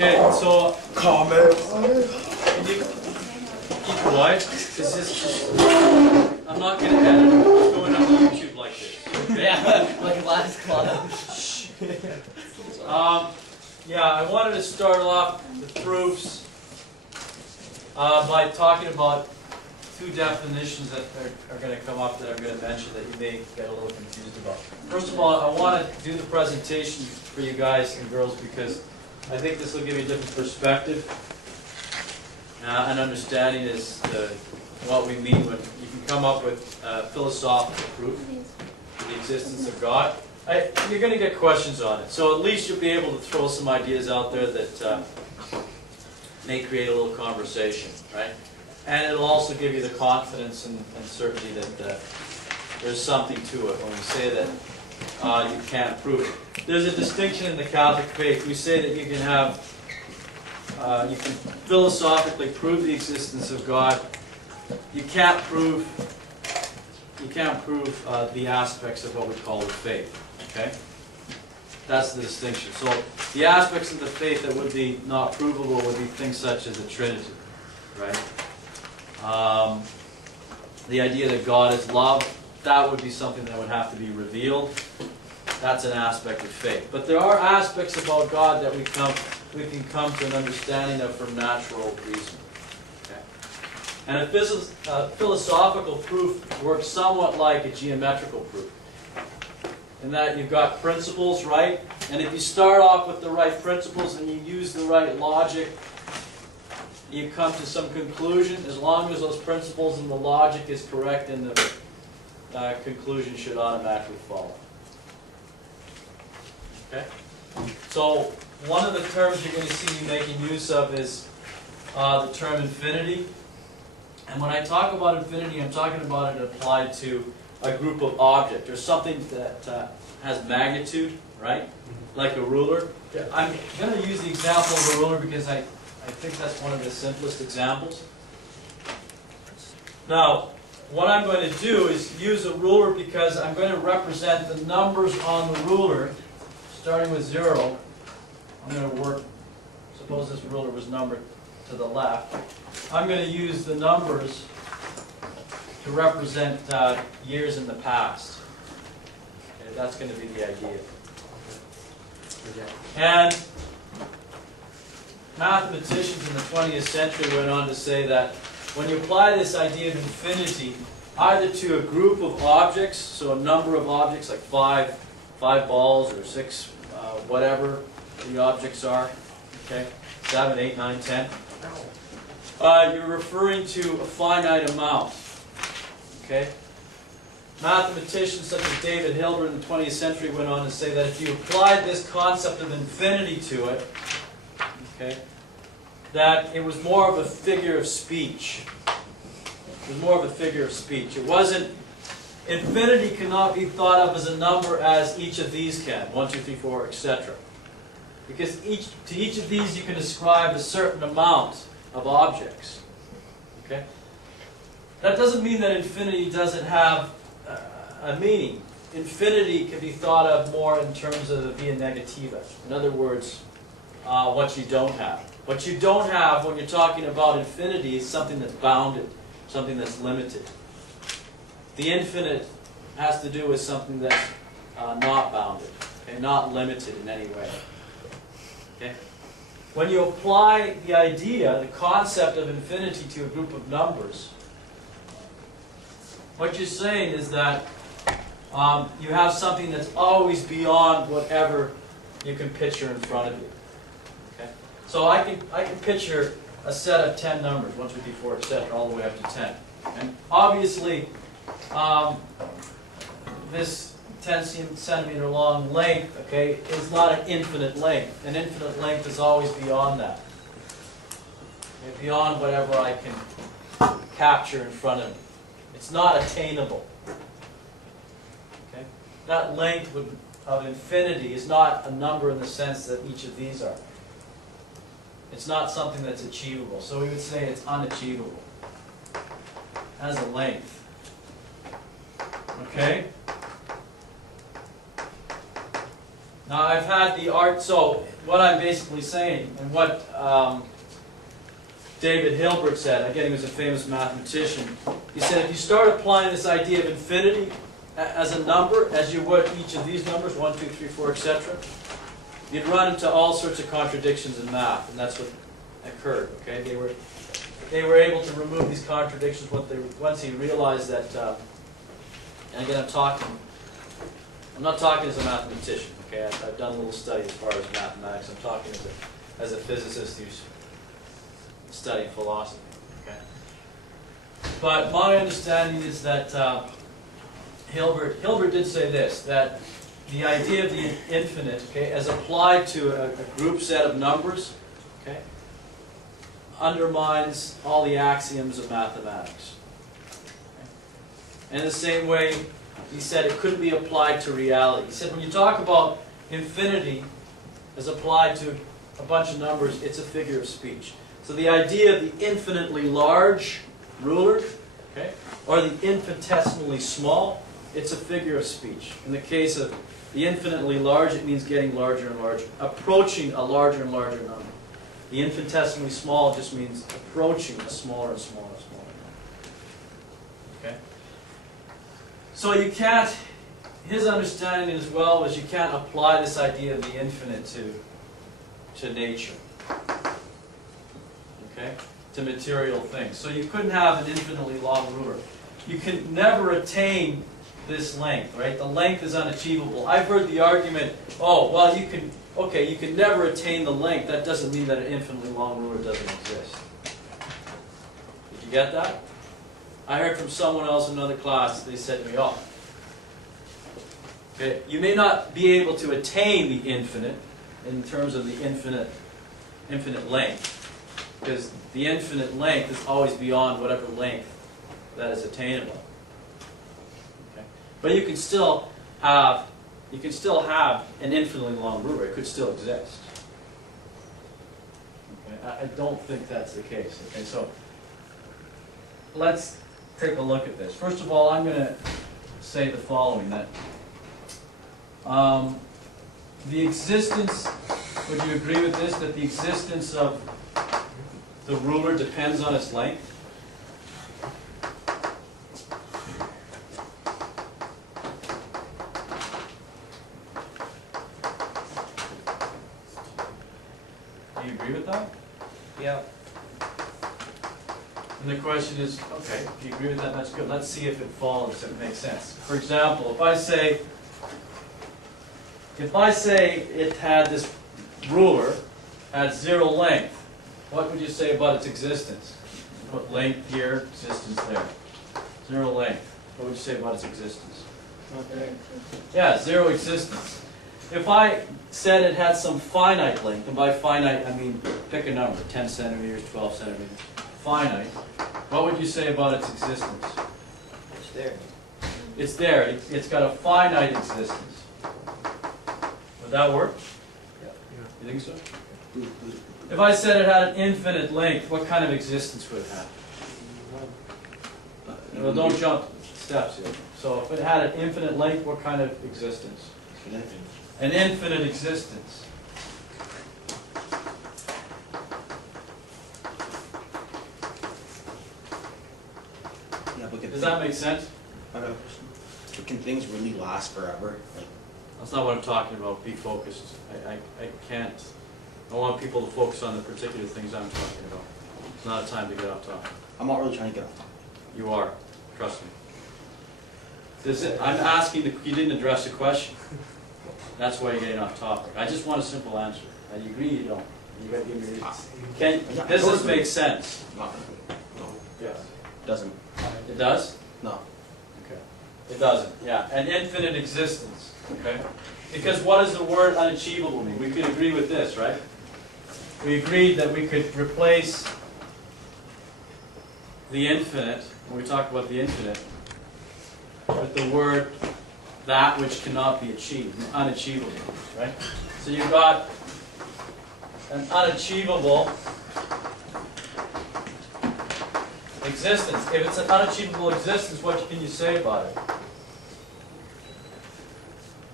Okay, so Comments. can you keep quiet? It's just, I'm not going to edit it. It's going on YouTube like this. Okay? Yeah, like last class. Yeah, I wanted to start off the proofs by talking about two definitions that are going to come up that I'm going to mention that you may get a little confused about. First of all, I want to do the presentation for you guys and girls because I think this will give you a different perspective and understanding as to what we mean when you can come up with philosophical proof of the existence of God. You're going to get questions on it, so at least you'll be able to throw some ideas out there that may create a little conversation, right? And it'll also give you the confidence and certainty that there's something to it when we say that you can't prove it. There's a distinction in the Catholic faith. We say that you can have, you can philosophically prove the existence of God. You can't prove the aspects of what we call the faith. Okay, that's the distinction. So the aspects of the faith that would be not provable would be things such as the Trinity, right? The idea that God is love, that would be something that would have to be revealed. That's an aspect of faith. But there are aspects about God that we can come to an understanding of from natural reason. Okay? And a philosophical proof works somewhat like a geometrical proof. In that you've got principles, right? And if you start off with the right principles and you use the right logic, you come to some conclusion. As long as those principles and the logic is correct, and the conclusion should automatically follow. Okay? So one of the terms you're going to see me making use of is the term infinity. And when I talk about infinity, I'm talking about it applied to a group of objects, or something that has magnitude, right? Like a ruler. Yeah. I'm going to use the example of a ruler because I think that's one of the simplest examples. Now, what I'm going to do is use a ruler because I'm going to represent the numbers on the ruler, starting with 0. I'm going to work, suppose this ruler was numbered to the left. I'm going to use the numbers to represent years in the past. Okay, that's going to be the idea. And mathematicians in the 20th century went on to say that when you apply this idea of infinity either to a group of objects, so a number of objects like five balls or 6, whatever the objects are, okay, 7, 8, 9, 10, you're referring to a finite amount. Okay? Mathematicians such as David Hilbert in the 20th century went on to say that if you applied this concept of infinity to it, okay, that it was more of a figure of speech. It was more of a figure of speech. It wasn't, infinity cannot be thought of as a number as each of these can, 1, 2, 3, 4, etc. Because to each of these you can ascribe a certain amount of objects. Okay? That doesn't mean that infinity doesn't have a meaning. Infinity can be thought of more in terms of the via negativa. In other words, what you don't have. What you don't have when you're talking about infinity is something that's bounded, something that's limited. The infinite has to do with something that's not bounded, okay, not limited in any way. Okay? When you apply the idea, the concept of infinity to a group of numbers, what you're saying is that you have something that's always beyond whatever you can picture in front of you. Okay? So I can picture a set of 10 numbers, 1, 2, 3, 4, etc., all the way up to 10. And obviously, this 10 centimeter long length, okay, is not an infinite length. An infinite length is always beyond that. Okay, beyond whatever I can capture in front of me. It's not attainable. Okay? That length of infinity is not a number in the sense that each of these are. It's not something that's achievable. So we would say it's unachievable. It has a length. Okay? Now I've had the art, so what I'm basically saying, and what David Hilbert said, again he was a famous mathematician, he said if you start applying this idea of infinity as a number, as you would each of these numbers, 1, 2, 3, 4, etc., you'd run into all sorts of contradictions in math, and that's what occurred, okay? They were able to remove these contradictions once he realized that, and again I'm not talking as a mathematician, okay? I've done a little study as far as mathematics. I'm talking as a physicist who's studying philosophy, okay? But my understanding is that Hilbert did say this, that the idea of the infinite, okay, as applied to a group set of numbers, okay, undermines all the axioms of mathematics. Okay? In the same way, he said it couldn't be applied to reality. He said when you talk about infinity as applied to a bunch of numbers, it's a figure of speech. So the idea of the infinitely large ruler, okay, or the infinitesimally small, it's a figure of speech. In the case of the infinitely large, it means getting larger and larger, approaching a larger and larger number. The infinitesimally small just means approaching a smaller and smaller and smaller number. Okay? So you can't, his understanding as well was you can't apply this idea of the infinite to nature. Okay? To material things. So you couldn't have an infinitely long ruler. You can never attain this length, right? The length is unachievable. I've heard the argument, oh, well, you can never attain the length. That doesn't mean that an infinitely long ruler doesn't exist. Did you get that? I heard from someone else in another class, they said to me, oh, okay, you may not be able to attain the infinite in terms of the infinite length, because the infinite length is always beyond whatever length that is attainable. But you can still have an infinitely long ruler. It could still exist. Okay? I don't think that's the case. Okay, so let's take a look at this. First of all, I'm going to say the following: that the existence. Would you agree with this? That the existence of the ruler depends on its length. Do you agree with that? Yeah. And the question is, okay, if you agree with that, that's good. Let's see if it follows, if it makes sense. For example, if I say it had this ruler at 0 length, what would you say about its existence? Put length here, existence there. 0 length. What would you say about its existence? Okay. Yeah, 0 existence. If I said it had some finite length, and by finite I mean pick a number, 10 centimeters, 12 centimeters, finite, what would you say about its existence? It's there. It's there. It's got a finite existence. Would that work? Yeah. You think so? If I said it had an infinite length, what kind of existence would it have? Well, don't jump steps here. So if it had an infinite length, what kind of existence? An infinite existence. Yeah, but Does that make sense? but can things really last forever? Like, That's not what I'm talking about. Be focused. I can't. I want people to focus on the particular things I'm talking about. It's not a time to get off topic. I'm not really trying to get off topic. You are. Trust me. I'm asking, you didn't address the question. That's why you're getting off topic. I just want a simple answer. And you agree, you don't. You got to give me reasons. Does this make sense? Not no, Yes. doesn't. It does? No. Okay. It doesn't, yeah. An infinite existence, okay? Because what does the word unachievable mean? We could agree with this, right? We agreed that we could replace the infinite, when we talk about the infinite, with the word that which cannot be achieved, unachievable, right? So you've got an unachievable existence. If it's an unachievable existence, what can you say about it?